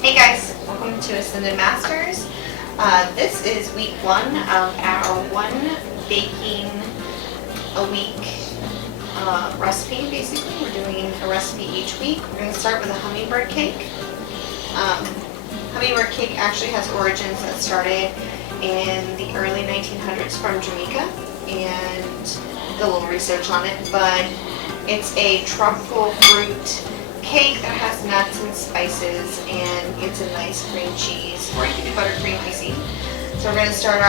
Hey guys, welcome to Ascended Masters. This is week 1 of our one baking a week recipe. Basically, we're doing a recipe each week. We're going to start with a hummingbird cake. Hummingbird cake actually has origins that started in the early 1900s from Jamaica, and did a little research on it, but it's a tropical fruit cake that has nuts and spices, and it's a nice cream cheese, or you can do buttercream icing. So we're going to start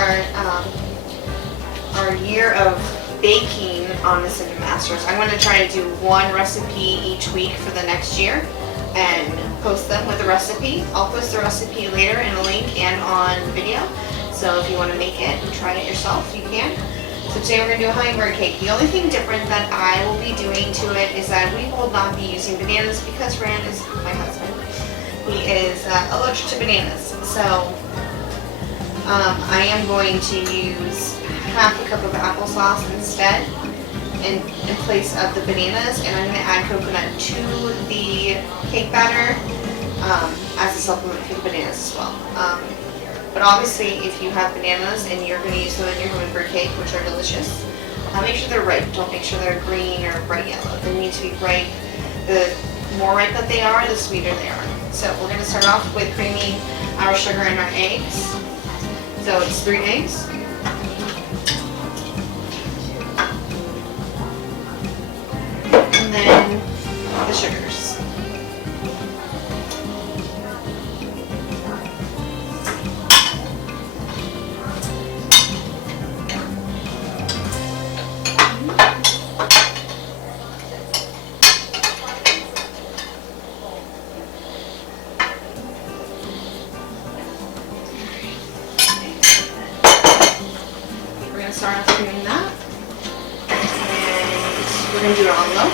our year of baking on Ascended Masters. I'm going to try to do one recipe each week for the next year and post them with the recipe. I'll post the recipe later in a link and on video, so if you want to make it and try it yourself, you can. So today we're going to do a hummingbird cake. The only thing different that I will be doing to it is that we will not be using bananas because Rand is my husband. He is allergic to bananas. So I am going to use half a cup of applesauce instead in place of the bananas, and I'm going to add coconut to the cake batter as a supplement for the bananas as well. But obviously, if you have bananas and you're going to use them in your hummingbird cake, which are delicious, make sure they're ripe. Don't make sure they're green or bright yellow. They need to be ripe. The more ripe that they are, the sweeter they are. So we're going to start off with creaming our sugar and our eggs. So it's 3 eggs. And then the sugars. Start off doing that, and we're going to do it on low.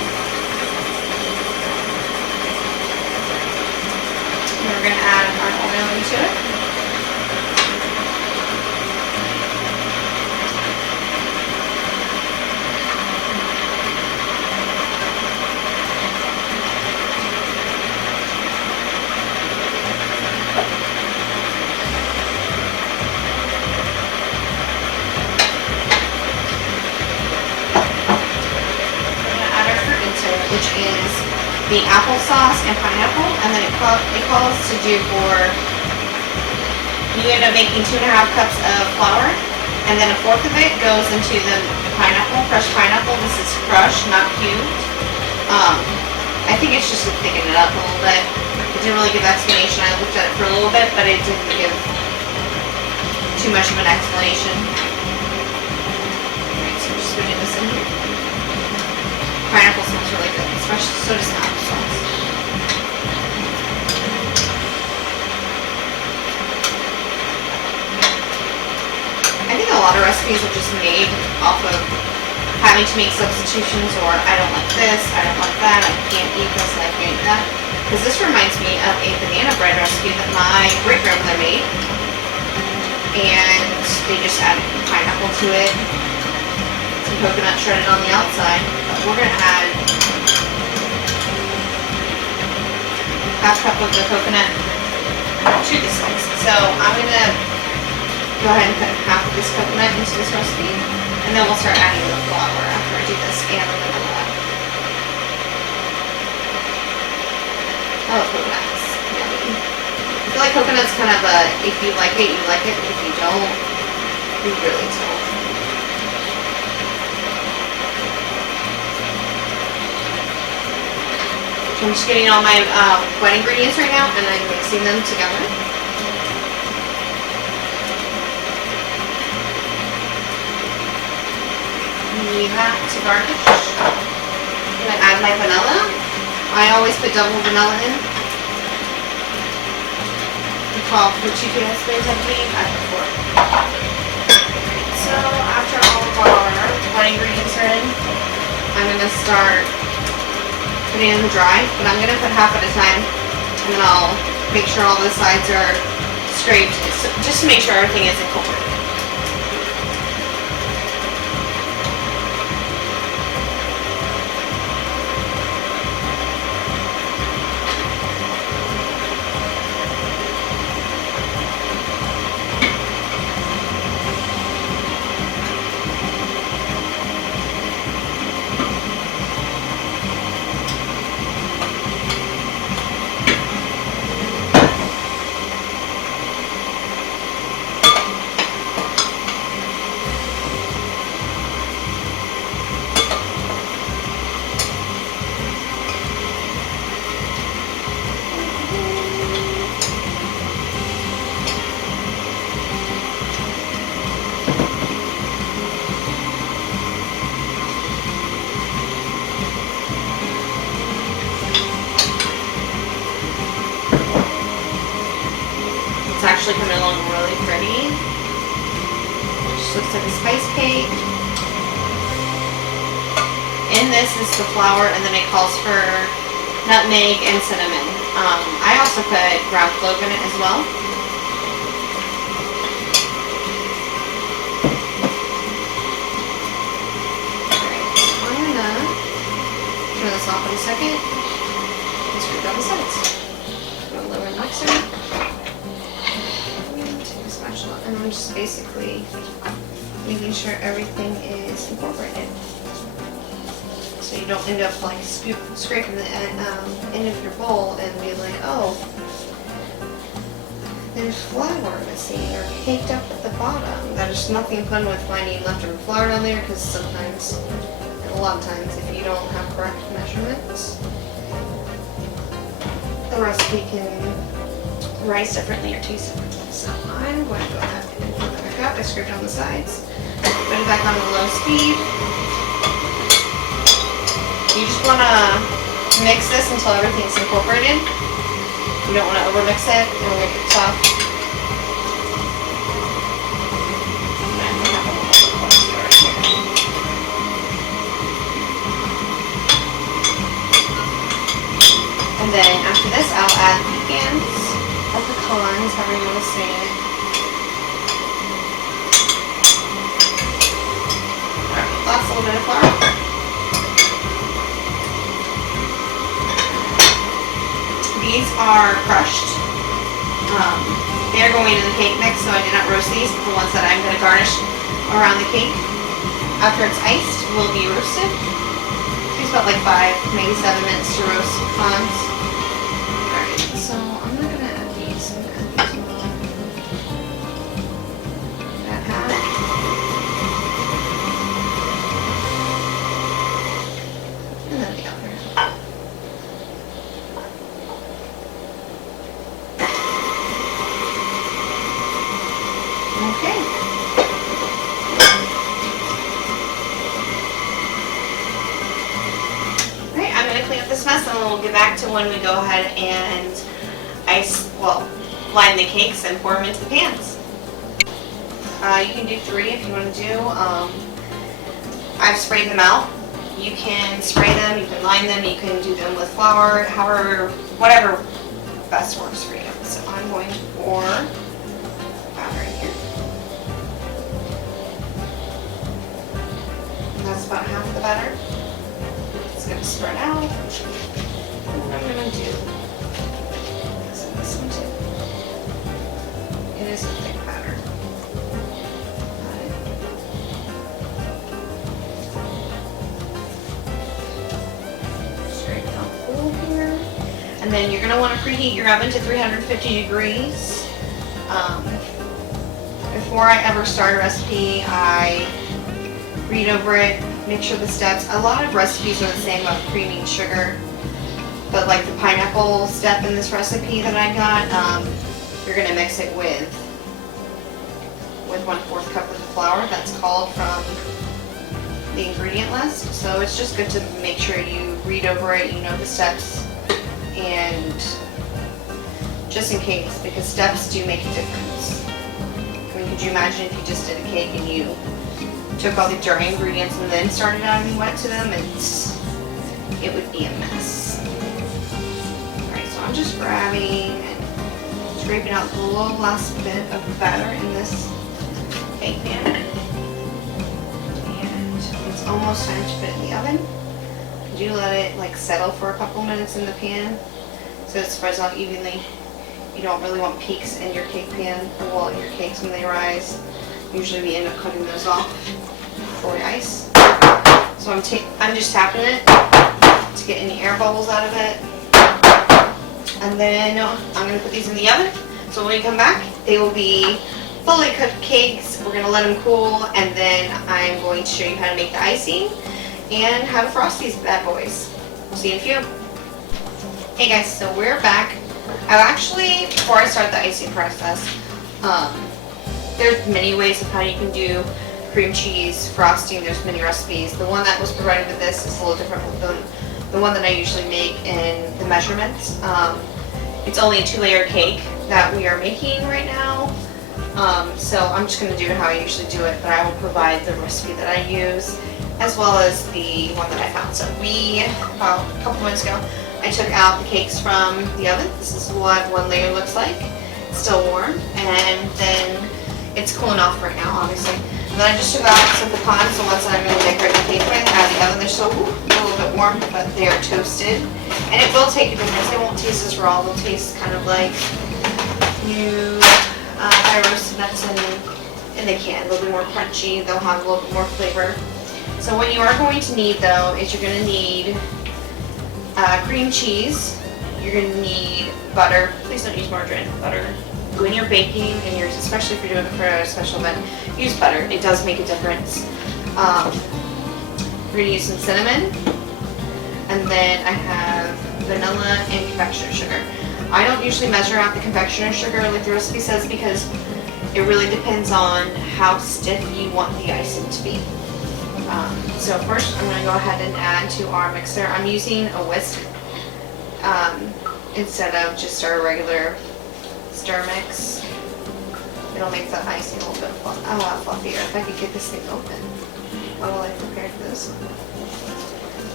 And we're going to add our oil into it. Which is the applesauce and pineapple, and then it calls to do for, you end up making 2.5 cups of flour, and then 1/4 of it goes into the pineapple, crushed pineapple. This is crushed, not cubed. I think it's just to thicken it up a little bit. It didn't really give explanation. I looked at it for a little bit, but it didn't give too much of an explanation. Alright, so we're just putting this in here. Pineapple smells really good, especially so does applesauce. I think a lot of recipes are just made off of having to make substitutions, or I don't like this, I don't like that, I can't eat this, I can't eat that. Because this reminds me of a banana bread recipe that my great-grandmother made, and they just added pineapple to it, some coconut shredded on the outside. We're going to add half cup of the coconut to this mix. So I'm going to go ahead and put half of this coconut into this recipe, and then we'll start adding the flour after I do this and the vanilla. I love coconut. It's yummy. I feel like coconut's kind of a, if you like it, you like it. If you don't, you really don't. I'm just getting all my wet ingredients right now, and I'm mixing them together. Leave that to garnish. I'm going to add my vanilla. I always put double vanilla in. You call for 2 tablespoons, I believe. I put 4. So after all of our wet ingredients are in, I'm going to start putting in the dry, but I'm going to put half at a time, and then I'll make sure all the sides are scraped, just to make sure everything is incorporated. actually coming along really pretty. Just looks like a spice cake. In this is the flour, and then it calls for nutmeg and cinnamon. I also put ground clove in it as well. Alright, so I'm gonna turn this off in a second and screw down the sides. Put a little mixer. Take a spatula, and I'm just basically making sure everything is incorporated. So you don't end up like scraping the end of your bowl and be like, oh, there's flour missing or caked up at the bottom. There's nothing fun with finding leftover flour down there, because sometimes, and a lot of times, if you don't have correct measurements, the recipe can rise differently or taste differently. So I'm going to go ahead and put that back up. I scraped on the sides, put it back on the low speed. You just want to mix this until everything's incorporated. You don't want to overmix it, it'll make it tough. And then after this, I'll add pecans or pecans, however you want to say it. Alright, last little bit of flour. These are crushed. They are going into the cake mix, so I did not roast these. The ones that I'm going to garnish around the cake after it's iced will be roasted. It takes about like 5, maybe 7 minutes to roast pecans. Alright, so I'm not going to add these. I'm going to add these more. That half. And then the other. Okay. Alright, I'm going to clean up this mess, and we'll get back to when we go ahead and line the cakes and pour them into the pans. You can do 3 if you want to do. I've sprayed them out. You can spray them, you can line them, you can do them with flour, however, whatever best works for you. So I'm going to pour batter in here. That's about half the batter. It's going to spread out. And what I'm going to do is this one too. It is a thick batter. Straight down the bowl here. And then you're going to want to preheat your oven to 350 degrees. Before I ever start a recipe, I read over it, make sure the steps. A lot of recipes are the same about creaming sugar, but like the pineapple step in this recipe that I got, you're going to mix it with 1/4 cup of the flour. That's called from the ingredient list. So it's just good to make sure you read over it, you know the steps, and just in case, because steps do make a difference. I mean, could you imagine if you just did a cake and you took all the dry ingredients and then started adding wet to them? It would be a mess. Alright, so I'm just grabbing and scraping out the little last bit of batter in this cake pan. And it's almost time to put it in the oven. Do let it like settle for a couple minutes in the pan so it spreads out evenly. You don't really want peaks in your cake pan, or in your cakes when they rise. Usually we end up cutting those off before we ice. So I'm just tapping it to get any air bubbles out of it. And then I'm going to put these in the oven. So when we come back, they will be fully cooked cakes. We're going to let them cool, and then I'm going to show you how to make the icing and how to frost these bad boys. We'll see you in a few. Hey guys, so we're back. I've actually, before I start the icing process, there's many ways of how you can do cream cheese frosting. There's many recipes. The one that was provided with this is a little different than the one that I usually make in the measurements. It's only a 2-layer cake that we are making right now. So I'm just going to do it how I usually do it, but I will provide the recipe that I use as well as the one that I found. So about a couple months ago, I took out the cakes from the oven. This is what 1 layer looks like. It's still warm, and then it's cooling off right now, obviously. And then I just took out some pecans, so once I'm going to decorate the cake with, out of the oven. They're still a little bit warm, but they are toasted. And it will take a difference. They won't taste as raw. They'll taste kind of like new dry roasted nuts in the can. They'll be more crunchy. They'll have a little bit more flavor. So what you are going to need, though, is you're going to need cream cheese. You're going to need butter. Please don't use margarine. Butter. When you're baking, and especially if you're doing it for a special event, use butter. It does make a difference. We're going to use some cinnamon. And then I have vanilla and confectioner sugar. I don't usually measure out the confectioner sugar like the recipe says because it really depends on how stiff you want the icing to be. So first I'm going to go ahead and add to our mixer. I'm using a whisk instead of just our regular stir mix. It'll make the icing a little bit fluffier. If I could get this thing open while I prepare for this.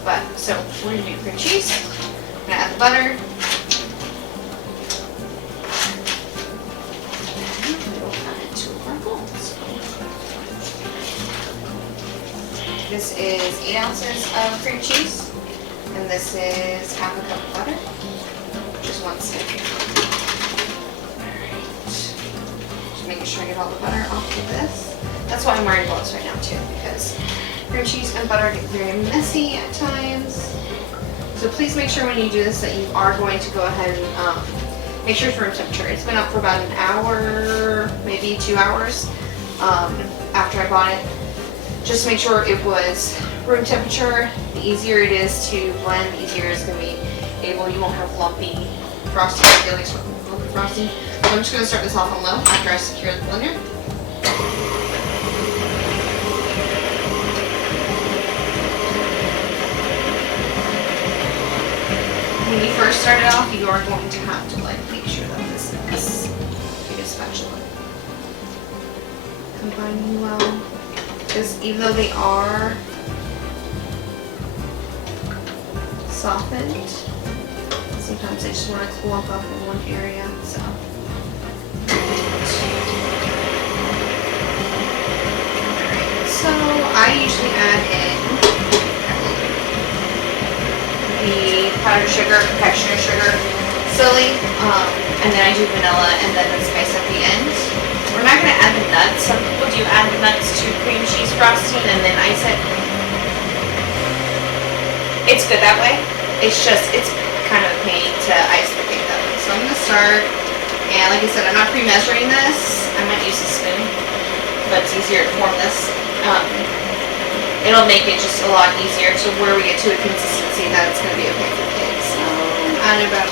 But, so we're going to do cream cheese. I'm going to add the butter. And we'll add it to our bowls. This is 8 ounces of cream cheese. And this is half a cup of butter. Just 1 stick. Alright. Just making sure I get all the butter off of this. That's why I'm wearing gloves right now too, because cream cheese and butter get very messy at times. So please make sure when you do this that you are going to go ahead and make sure it's room temperature. It's been up for about an hour, maybe 2 hours after I bought it. Just make sure it was room temperature. The easier it is to blend, the easier it's going to be you won't have lumpy frosting, lumpy frosting. So I'm just going to start this off on low after I secure the blender. When you first start it off, you are going to have to make sure that this is get a spatula combining well. Because even though they are softened, sometimes they just want to clump up in one area. So I usually add in the powdered sugar, confectioner sugar, slowly, and then I do vanilla and then the spice at the end. We're not going to add the nuts. Some people do add the nuts to cream cheese frosting and then ice it. It's good that way. It's kind of a pain to ice the cake that way. So I'm going to start, and like I said, I'm not pre-measuring this. I might use a spoon, but it's easier to form this. It'll make it just a lot easier to where we get to a consistency that it's going to be okay for the cake. So add about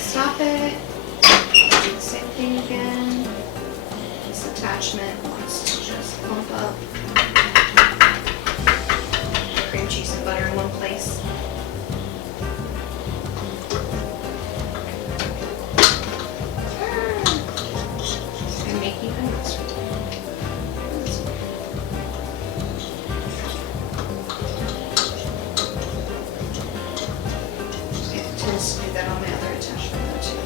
stop it. Do the same thing again. This attachment wants to just pump up cream cheese and butter in one place. I'm making notes. It tends to do that on my other attachment though too.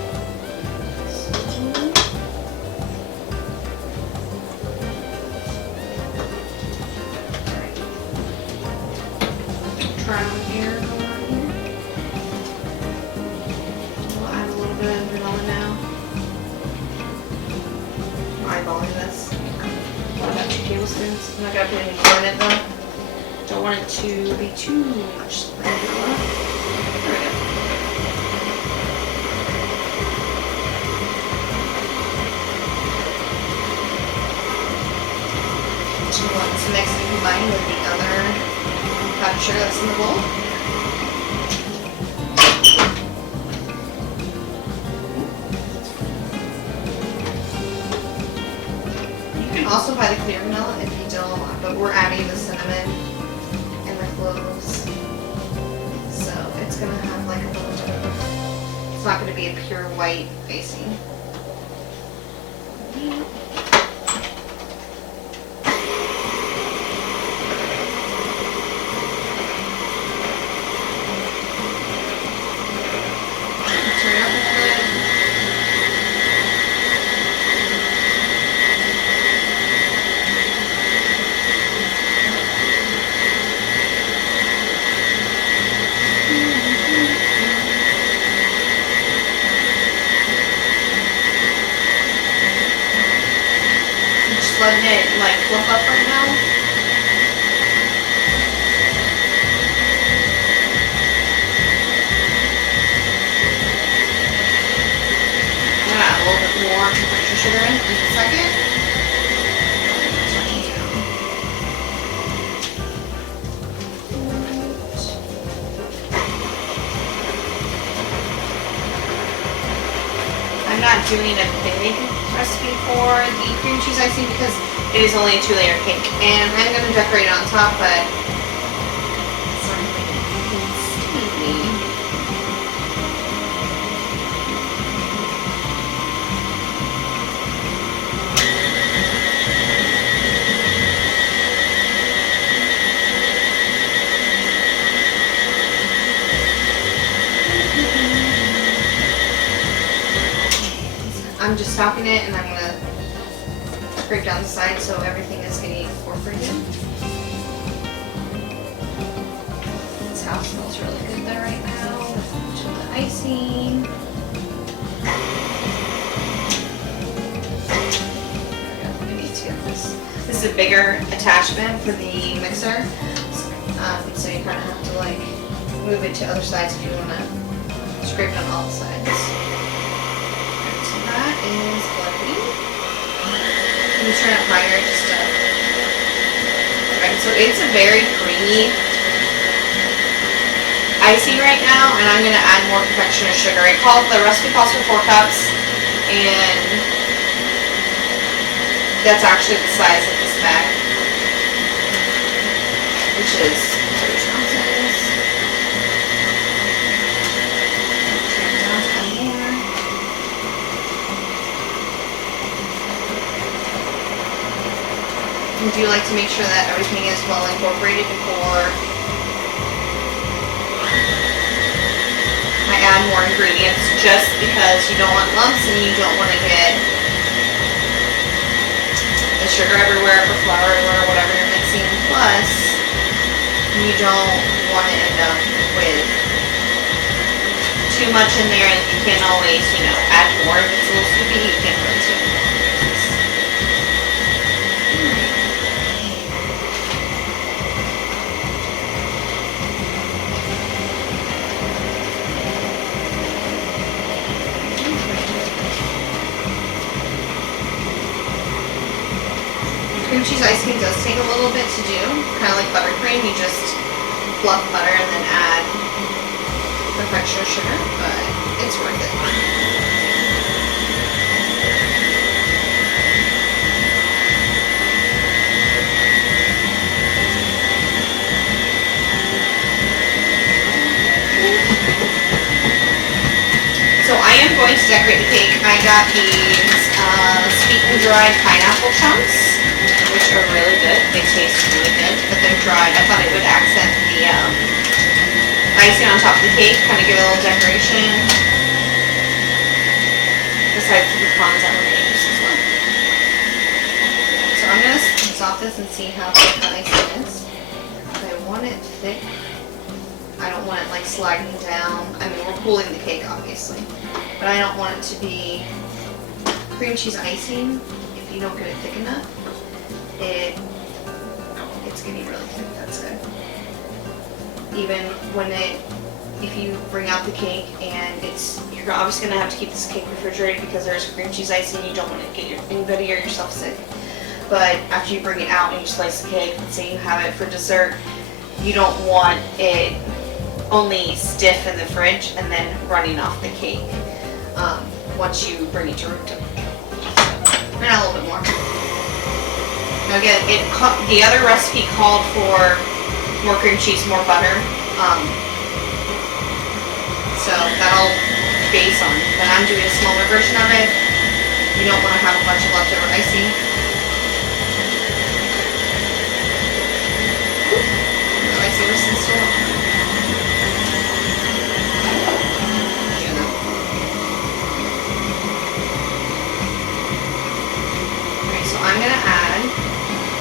Trial here going on here. We'll add a little bit of vanilla now. I'm eyeballing this. About 2 tablespoons. I'm not going to put any more in it though. Don't want it to be too much vanilla. There we go. Once mixed and combined with the other powdered sugar that's in the bowl. also buy the clear vanilla if you don't, but we're adding the cinnamon and the cloves. So it's gonna have like a little bit of, it's not gonna be a pure white icing. Letting it like fluff up right now. I'm gonna add a little bit more extra sugar in a second. I'm not doing a big recipe for the cream cheese icing because it is only a 2-layer cake, and I'm going to decorate it on top, but something you can see. I'm just topping it, and I'm going to scrape down the side so everything is getting incorporated. This house smells really good there right now. To the icing. I need to get this. This is a bigger attachment for the mixer, so you kind of have to like move it to other sides if you want to scrape it on all the sides. That is blending. Let me turn it higher just to... Right, so it's a very creamy icing right now, and I'm going to add more confectioner's sugar. The recipe calls for 4 cups, and that's actually the size of this bag, which is 3 ounces. Turn it down to 1 more. You do like to make sure that everything is well incorporated before I add more ingredients, just because you don't want lumps and you don't want to get the sugar everywhere or flour everywhere or whatever you're mixing. Plus, you don't want to end up with too much in there, and you can always, add more if it's a little soupy. You can really do it. Cream cheese icing does take a little bit to do, kind of like buttercream. You just fluff butter and then add confectioner's sugar, but it's worth it. So I am going to decorate the cake. I got these sweet and dried pineapple chunks, which are really good. They taste really good, but they're dried. I thought it would accent the icing on top of the cake, kind of give it a little decoration. Besides the pecans that we're going to use as well. So I'm going to stop this and see how thick the icing is. I want it thick. I don't want it like sliding down. I mean, we're cooling the cake obviously, but I don't want it to be cream cheese icing. If you don't get it thick enough, it's getting really thick. That's good. Even when if you bring out the cake and you're obviously gonna have to keep this cake refrigerated because there's cream cheese icing. You don't want to get anybody or yourself sick. But after you bring it out and you slice the cake, let's say you have it for dessert, you don't want it only stiff in the fridge and then running off the cake once you bring it to room temperature. And a little bit more. Again, the other recipe called for more cream cheese, more butter. So that'll base on. But I'm doing a smaller version of it. You don't want to have a bunch of leftover icing. No icing resistant. Okay, so I'm gonna add.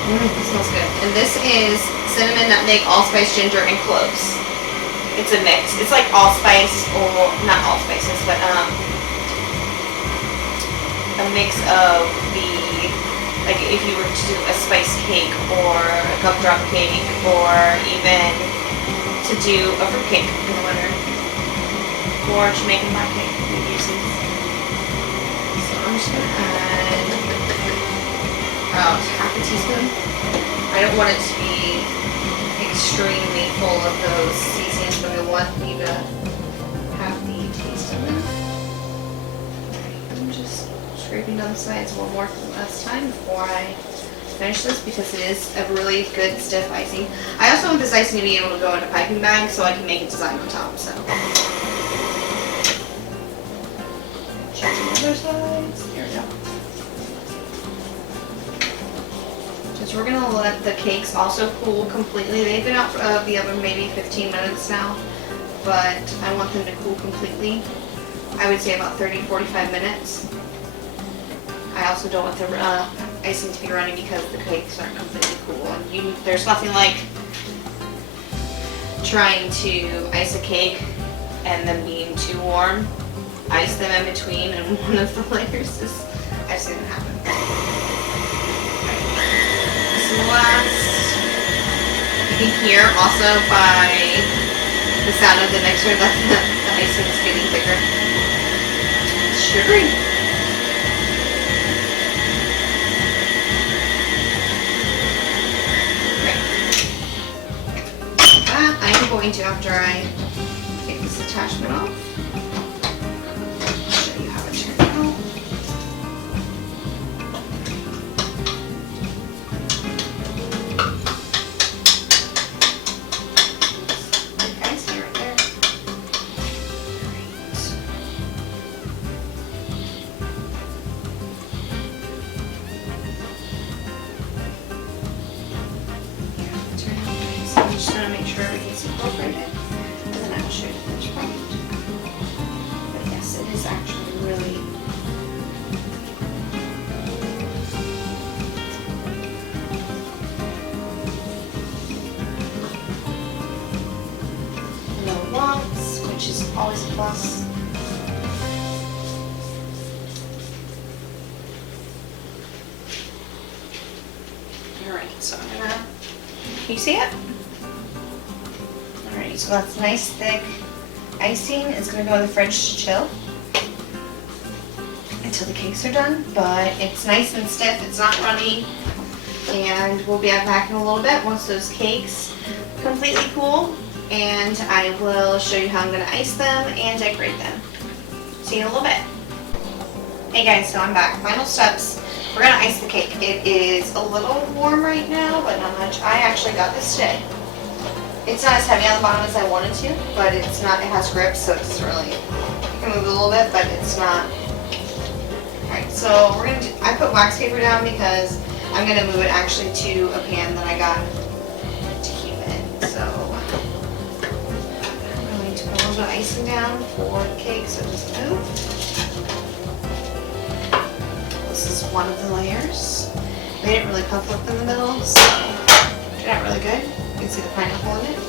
It smells good. And this is cinnamon, nutmeg, allspice, ginger, and cloves. It's a mix. It's like allspice, or not all spices, but a mix of the, like if you were to do a spice cake or a gumdrop cake or even to do a fruit cake in the winter or Jamaican black cake. So I'm just going to add about half a teaspoon. I don't want it to be extremely full of those seasonings, but I want you to have the taste of them. I'm just scraping down the sides one more last time before I finish this because it is a really good stiff icing. I also want this icing to be able to go in a piping bag so I can make a design on top. So check the other sides. There we go. We're going to let the cakes also cool completely. They've been out of the oven maybe 15 minutes now, but I want them to cool completely. I would say about 30-45 minutes. I also don't want the icing to be runny because the cakes aren't completely cool. And there's nothing like trying to ice a cake and then being too warm. Ice them in between and one of the layers is, I've seen it happen. Last, you can hear also by the sound of the mixer that the icing is getting thicker. It's sugary. Okay. I am going to, after I take this attachment off, show you how it turned out. Just going to make sure everything's incorporated, and then I will show you the finished product. But yes, it is actually really no lumps, which is always a plus. Alright, so I'm going to, can you see it? Alright, so that's nice thick icing. It's going to go in the fridge to chill until the cakes are done, but it's nice and stiff, it's not runny, and we'll be back in a little bit once those cakes completely cool, and I will show you how I'm going to ice them and decorate them. See you in a little bit. Hey guys, so I'm back. Final steps. We're going to ice the cake. It is a little warm right now, but not much. I actually got this today. It's not as heavy on the bottom as I wanted to, but it's not, it has grip, so it's really, you can move it a little bit, but it's not. Alright, so we're going to I put wax paper down because I'm going to move it actually to a pan that I got to keep it. So I'm going to put a little bit of icing down for the cake so it doesn't move. This is one of the layers. They didn't really puff up in the middle, so they're not really good. You can see the pineapple in it.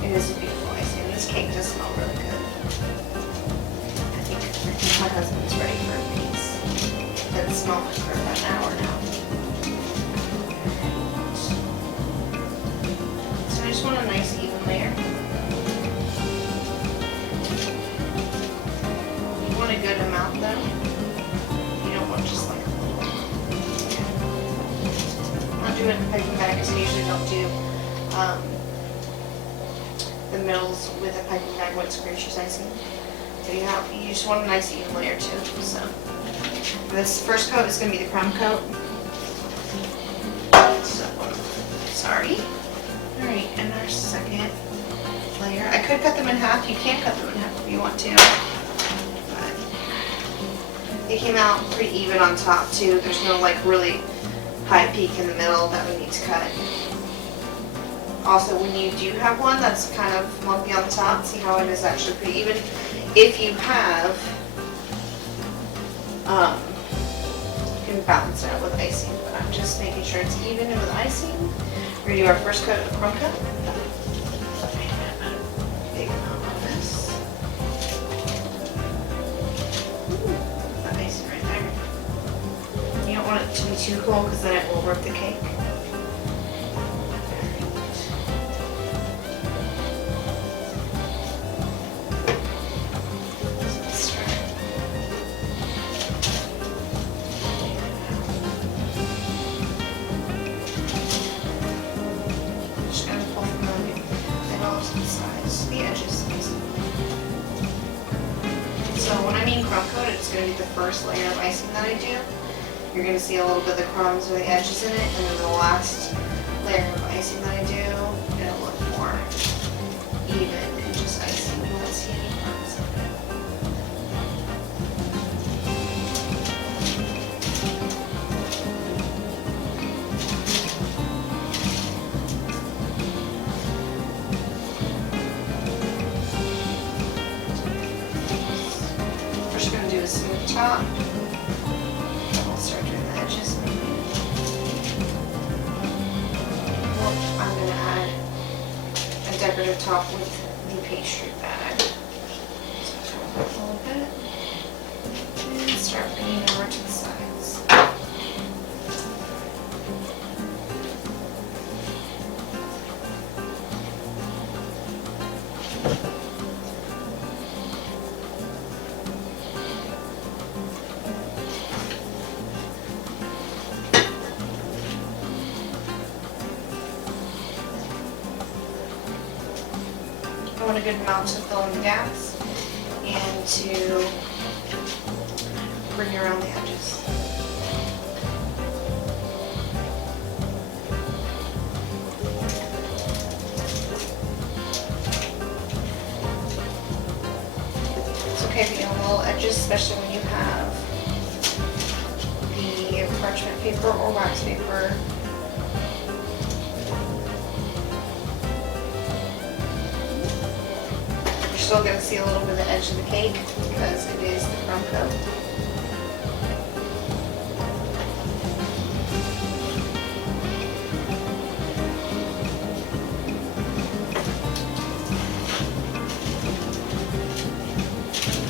It is a beautiful icing. This cake does smell really good. I think my husband's ready for a piece. out though. You don't want just like a little. I'll do it in a piping bag because I usually don't do the middles with a piping bag when it's cream cheese icing. But you just want a nice even layer too. So this first coat is going to be the crumb coat. So, sorry. All right, and our second layer. I could cut them in half. You can cut them in half if you want to. But they came out pretty even on top too. There's no like really high peak in the middle that we need to cut. Also, when you do have one that's kind of lumpy on the top, see how it is actually pretty even. If you have, you can balance it out with icing, but I'm just making sure it's even with icing. We're gonna do our first coat of crumb coat. Big amount on this. Ooh, the icing right there. You don't want it to be too cold because then it will work the cake. So when I mean crumb coat, it's going to be the first layer of icing that I do. You're going to see a little bit of the crumbs or the edges in it, and then the last layer of icing that I do, it'll look more even and just icing. You won't see any crumbs in it. First we're going to do a smooth top. Then we'll start doing the edges. Well, I'm going to add a decorative top with the pastry bag. So turn it up a little bit. And start bringing it over to the sides. I want a good amount to fill in the gaps and to bring around the edges. It's okay if you have little edges, especially when you have the parchment paper or wax paper. Still going to see a little bit of the edge of the cake because it is the crumb coat.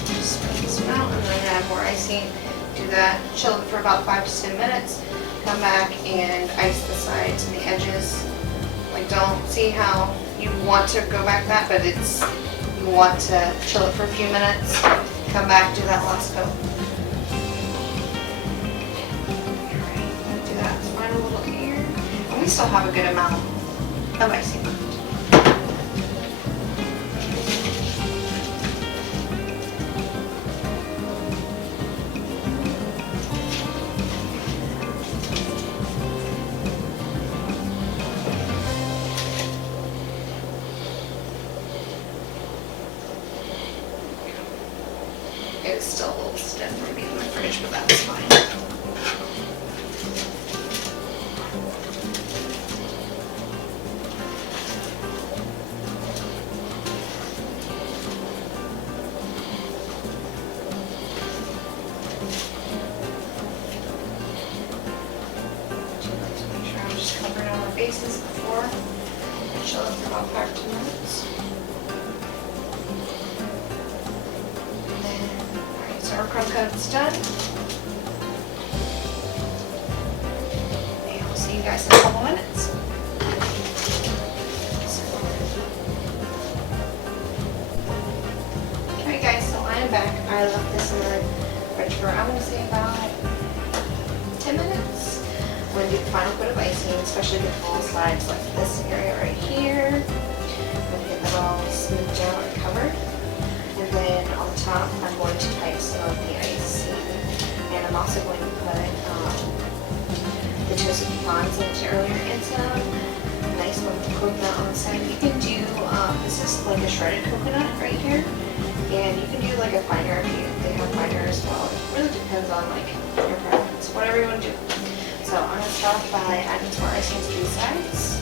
Just spread this out and then add more icing. Do that, chill it for about 5 to 10 minutes. Come back and ice the sides and the edges. Like, don't see how you want to go back that, but it's want to chill it for a few minutes, come back, do that last coat. Alright, I'm going to do that final little ear. And we still have a good amount of icing left. It's still a little stiff for me in the fridge, but that's fine. Make sure I'm just covering all our bases before I chill it for about 5 to 10 minutes. So our crumb coat's done. And I'll see you guys in a couple minutes. Alright guys, so I am back. I left this in the fridge for, I want to say about 10 minutes. We're going to do the final coat of icing, especially the small sides like this area right here. I'm going to get that all smoothed out and covered. And then on top, I'm going to type some of the icing. And I'm also going to put the toasted pecans I mentioned earlier and some nice one coconut on the side. You can do, this is like a shredded coconut right here. And you can do like a finer if they have finer as well. It really depends on like your preference, whatever you want to do. So I'm going to start by adding some more icing to these sides.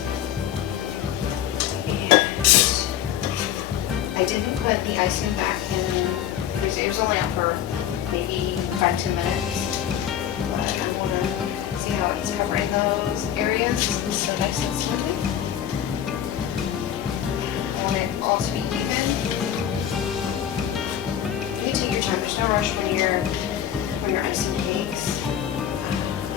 And I didn't put the icing back in, it was only out for maybe 5-10 minutes. But I want to see how it's covering those areas so nice and smoothly. I want it all to be even. You take your time. There's no rush when you're icing cakes.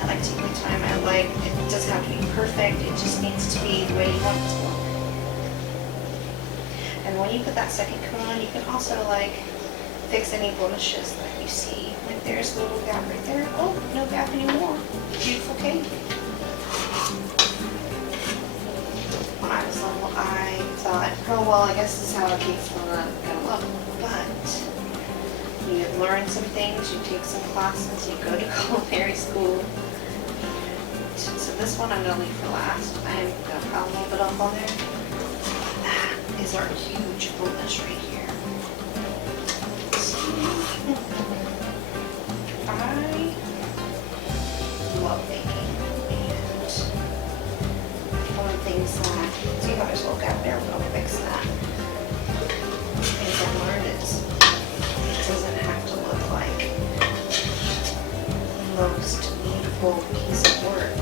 I like to take my time. It doesn't have to be perfect. It just needs to be the way you want it to look. And when you put that second coat on, you can also like fix any blemishes that you see. Like there's a little gap right there. Oh, no gap anymore. Beautiful cake. When I was little, I thought, oh well, I guess this is how a cake's gonna look. But you learn some things, you take some classes, you go to culinary school. So this one I'm going to leave for last. I'm going to pile a little bit up on there. That is our huge blemish right here. I love baking, and one of the things that, see how there's a little gap there, I'm going to fix that. Things I've learned is it doesn't have to look like the most beautiful piece of work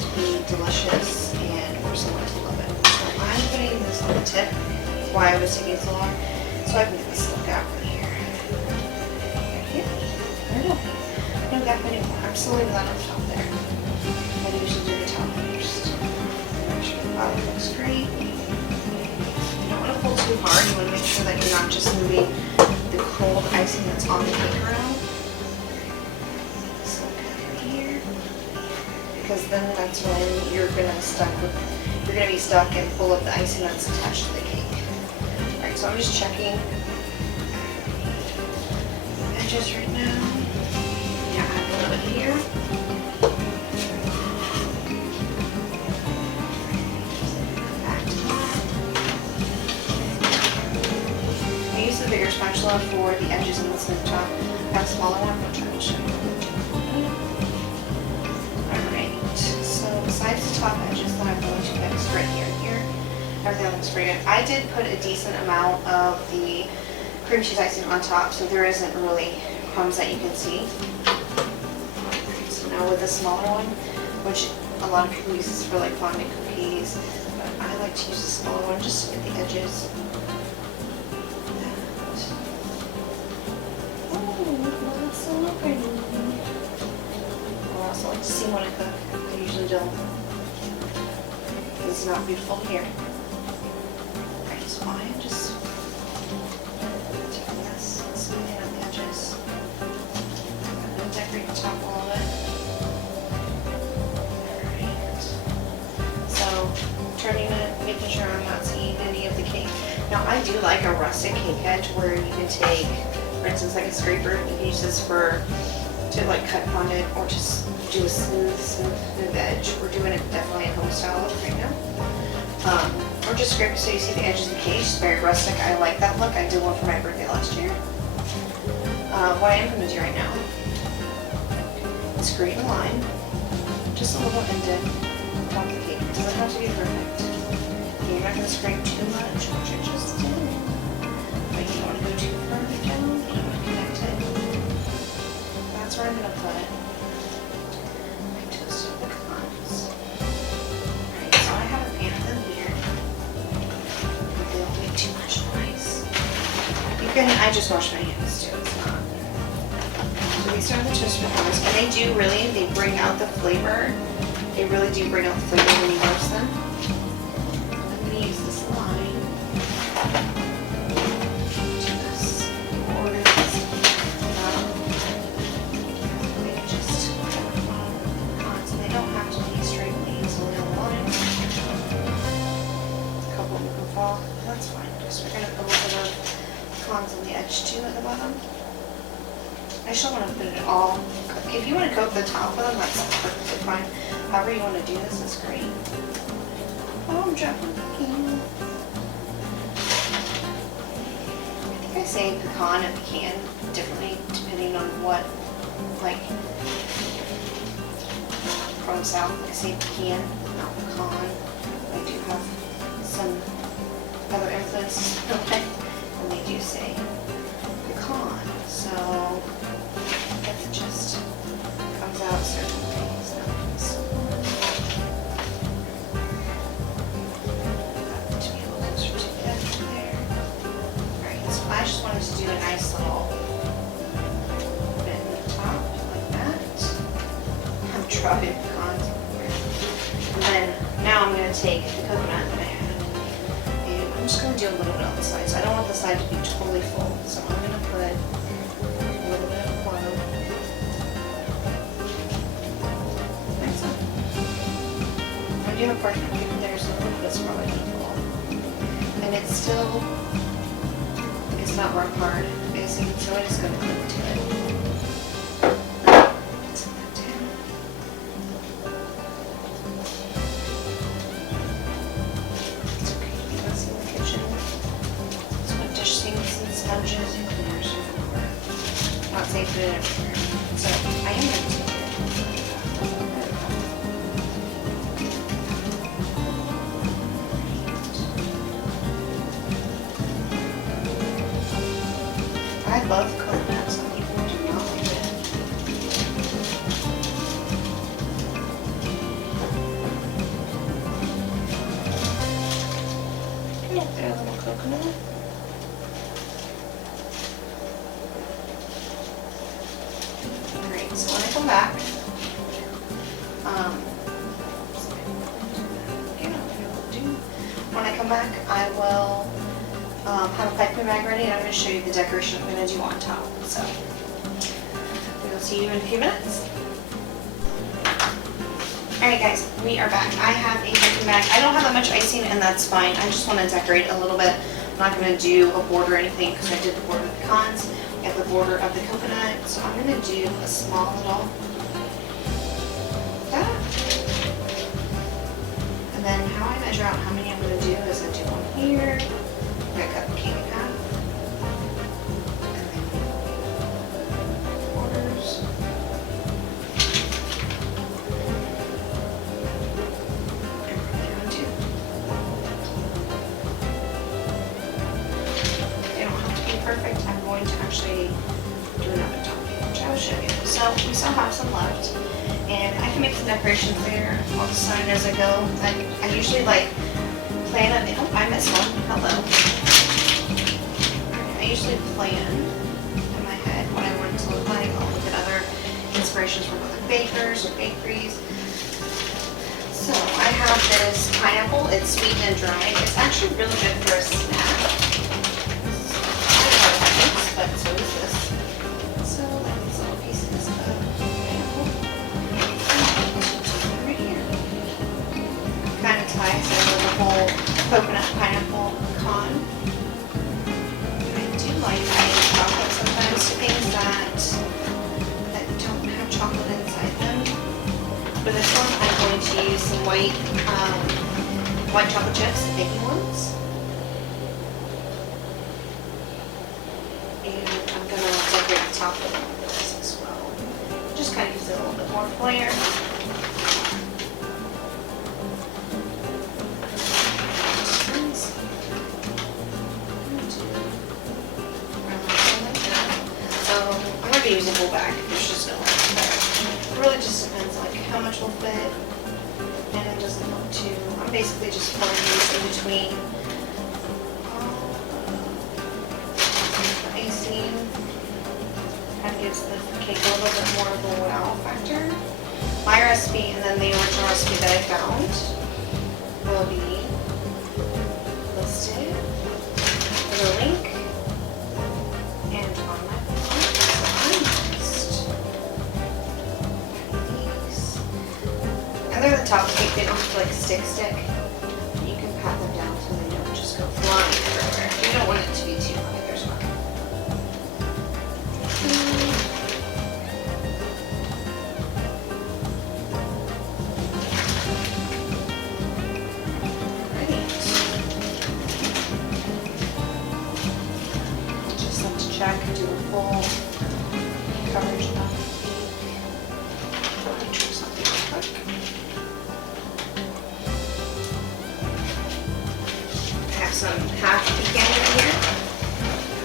to be delicious and for someone to love it. So I'm putting this on the tip. That's why I was taking so long. So I can get this little gap right here. Right here. There we go. No gap anymore. I'm still leaving that on the top there. I usually do the top first. Make sure the bottom looks great. You don't want to pull too hard. You want to make sure that you're not just moving the cold icing that's on the cake around. So right here. Because then that's when you're gonna be stuck and full of the icing that's attached to the cake. Alright, so I'm just checking the edges right now. Yeah, I have a little bit here. Back to that. I use the bigger spatula for the edges and the smooth top. I have a smaller one, which I will show you. Alright, so besides the top edges that I'm going to fix right here and here, everything looks pretty good. I did put a decent amount of the cream cheese icing on top, so there isn't really crumbs that you can see. So now with the smaller one, which a lot of people use this for like fondant cookies, but I like to use the smaller one just to get the edges. I like to see when I cook. I usually don't. This is not beautiful here. Alright, so I am just taking this and smoothing out the edges. I'm going to decorate the top a little bit. Alright. So, turning it, making sure I'm not seeing any of the cake. Now, I do like a rustic cake edge where you can take, for instance, like a scraper. You can use this to like cut fondant or just do a smooth edge. We're doing it definitely in home style right now. Or just scrape it so you see the edges of the cake. It's very rustic. I like that look. I did one for my birthday last year. What I am going to do right now is create a line, just a little indent on the cake. It doesn't have to be perfect. You're not going to scrape too much, which I just did. But you don't want to go too far down. You don't want to connect it. That's where I'm going to put my toasted pecans. Alright, so I have a pan of them here. They don't make too much noise. I just wash my hands too, it's not. So these are the toasted pecans, and they bring out the flavor. They really do bring out the flavor when you roast them. I'm going to use this line. edge too at the bottom. I just don't want to put it all. If you want to coat the top with them, that's perfectly fine. However you want to do this is great. Oh, I'm dropping pecan. I think I say pecan and pecan differently depending on what, like, from the south. I say pecan, not pecan. I do have some other influences and they do say pecan. So it just comes out certain things. That to be a little closer to the edge there. Alright, so I just wanted to do a nice little bit in the top like that. I'm dropping pecans everywhere. And then now I'm going to take the coconut that I had and I'm just going to do a little bit on the sides. I don't want the side to be totally full, so I'm going to put a little bit of oil. Like so. When you have a parchment paper, there's a little bit of probably going to fall. And it's still, it's not rock hard, basically, so I just going to clip to it. Set that down. It's okay, you can see in the kitchen. Let's put dish sinks and sponges and cleaners everywhere. Not safe to do it everywhere. So I am going to take it. I love coconut. Some people do not like it. Look there, a little coconut. Alright, so when I come back, when I come back, I will have a piping bag ready and I'm going to show you the decoration I'm going to do on top. So, we'll see you in a few minutes. Alright guys, we are back. I have a piping bag. I don't have that much icing and that's fine. I just want to decorate a little bit. I'm not going to do a border or anything because I did the border of the pecans. I have the border of the coconut. So I'm going to do a small little that. And then how I measure out how many I'm going to do is I do one here. I'm going to cut the cake in half. And then quarters. And from there on two. They don't have to be perfect. I'm going to actually do another topping, which I will show you. So we still have some left. And I can make some decorations there. I'll decide as I go. I usually like plan it. Oh, I missed one. Hello. I usually plan in my head what I want it to look like. I'll look at other inspirations from other bakers or bakeries. So I have this pineapple. It's sweet and dry. It's actually really good for a snack. But so is this. So like these little pieces of pineapple. Right here. Kind of ties in with the whole coconut pineapple pecan. I do like adding chocolate sometimes to things that don't have chocolate inside them. For this one, I'm going to use some white chocolate chips, the baking ones. And I'm going to decorate the top with this as well. Just kind of gives it a little bit more flair. Use a whole bag. There's just no way. It really just depends like how much will fit and it doesn't look too. I'm basically just pouring these in between the icing. Kind of gives the cake a little bit more of a wow factor. My recipe and then the original recipe that I found will be listed with a link and on my blog. And they're the top cake, they don't have to like stick. You can pat them down so they don't just go flying everywhere. You don't want it to be too high, there's one. check, do a full coverage on the cake. Let me try something real quick. I have some half pecan in here.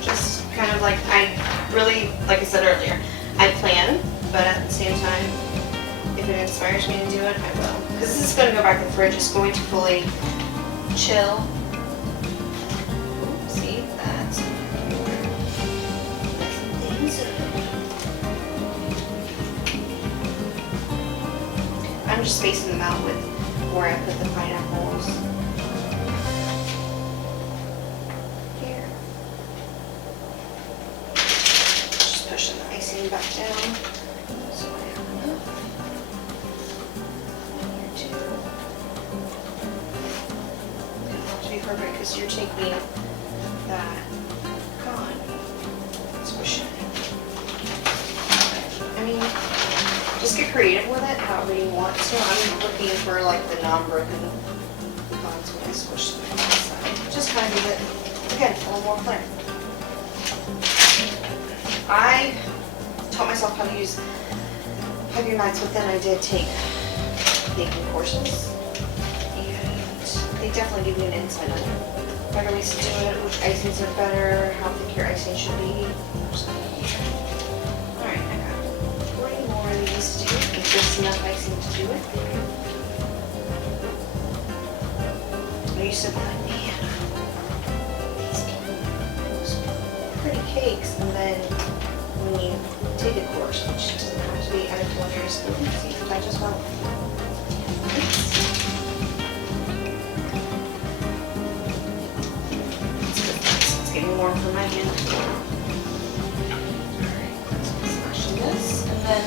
Just kind of like, I really, like I said earlier, I plan, but at the same time, if it inspires me to do it, I will. Because this is going to go back in the fridge. It's going to fully chill. Ooh, see, that's things. I'm just spacing them out with where I put the pineapples. Here. Just pushing the icing back down. So I have enough. Here too. It doesn't have to be perfect because you're taking that con, squish it. I mean, just get creative with it however you want to. I'm looking for like the non-broken pecans when I squish them on the side. Just kind of give it, again, a little more flair. I taught myself how to use heavier mats, but then I did take baking courses, and they definitely give you an insight on better ways to do it, which icings are better, how thick your icing should be. Alright, I got 40 more of these to do, and just enough icing to do it. I used to be like, man, these pretty cakes, and then when you take a course, which doesn't have to be at a culinary school, see if that just well. It's getting warm for my hand. Alright, let's smash this, and then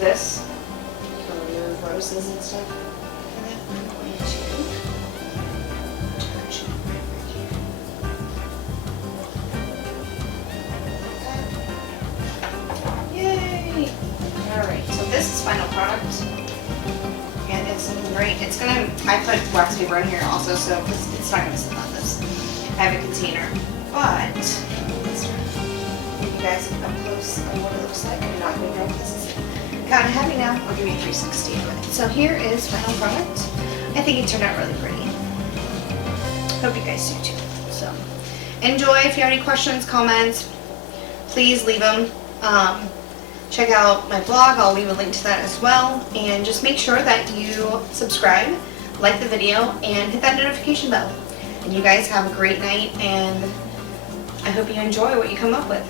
this, to remove roses and stuff. And then I'm going to touch it right here. Yay! Alright, so this is final product. And it's looking great. It's gonna, I put wax paper in here also, so it's not gonna sit on this. I have a container. But, let's give you guys up close on what it looks like. You're not gonna know this is kind of heavy now. I'll give you a 360 of it. So here is final product. I think it turned out really pretty. Hope you guys do too. So, enjoy. If you have any questions, comments, please leave them. Check out my blog, I'll leave a link to that as well, and just make sure that you subscribe, like the video, and hit that notification bell. And you guys have a great night, and I hope you enjoy what you come up with.